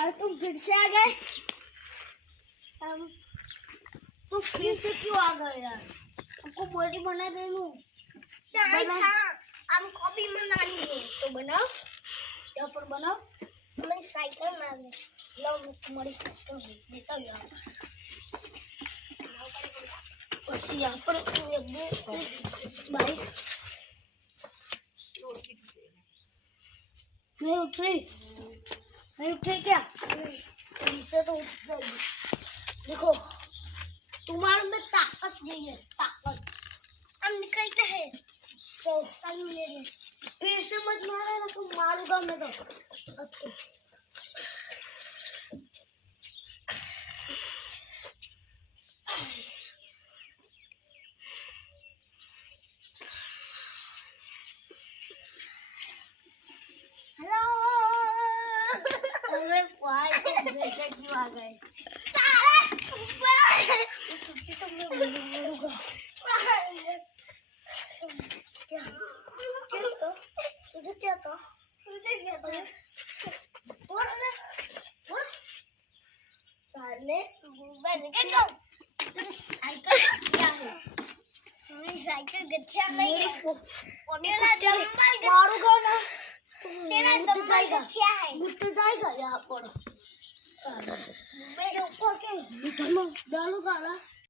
यार तुम फिर से आ गए। तुम फिर से क्यों आ गए यार? हमको बॉडी बना दे लूं। हमको भी बनानी है तो बनाओ। यहाँ पर बनाओ। हमारी साइकिल बना दे। लो मैं तुम्हारी साइकिल देता हूँ यार। बस यहाँ पर बाइक नहीं उठ रही। नहीं उठ रही क्या? इसे तो उठ जाएगी। देखो तुम्हारे में ताकत नहीं है। ताकत हम निकलते हैं। तो कल मिलेंगे। फिर से मत मारो ना तो मारूंगा मैं तो। क्यों आ गए? तुझे क्या था? साइकिल गच्छा नहीं मारूंगा ना। तेरा दम्बल गच्छा है। मुझे जाएगा यहाँ पर। मेरे ऊपर के डालूंगा ना।